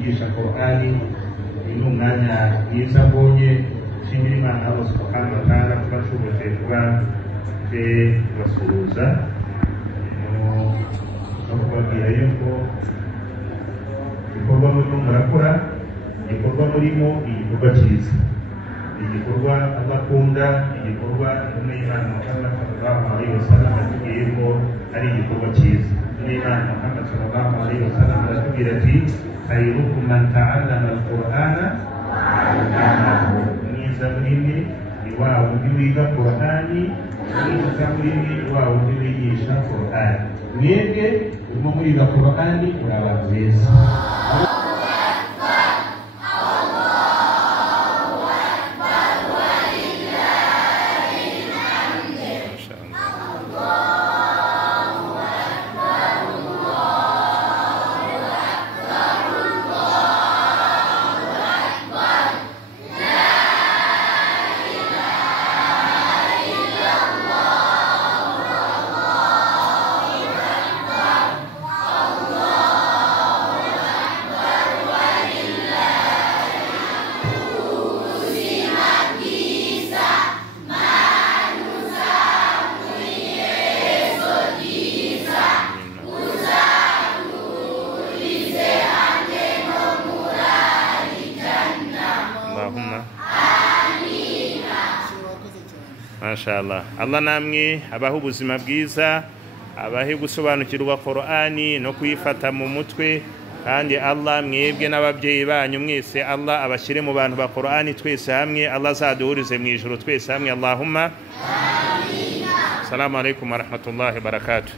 bigisha Qur'ani ni umwanya mwiza mbonye shimira Imana Allah subhanahu wa ta'ala kubashoboje kuba basuhuza no kubabwira yuko igikorwa murimo murakora igikorwa murimo igikorwa cyiza igikorwa abakunda igikorwa n'Imana Muhammad sallallahu alaihi wasallam atubwiye ko ari igikorwa cyiza n'Imana Muhammad sallallahu alaihi wasallam atubwira ati khairukum man ta'allama al-Qur'ana mwiza muri ni wao wiga Qur'ani mwiza muri ni wao wigisha Qur'ani mwebwe urimo muriga Qur'ani urabantu beza Mashallah. Allah namwe abaho ubuzima bwiza abahe gusobanukirwa Qur'ani no kuyifata mu mutwe kandi Allah mwebwe n'ababyeyi banyu mwese Allah abashire mu bantu ba Qur'ani twese hamwe Allah zaduhurize mu ijuru twese hamwe Allahumma amin. Assalamu alaikum wa rahmatullahi wa barakatuh.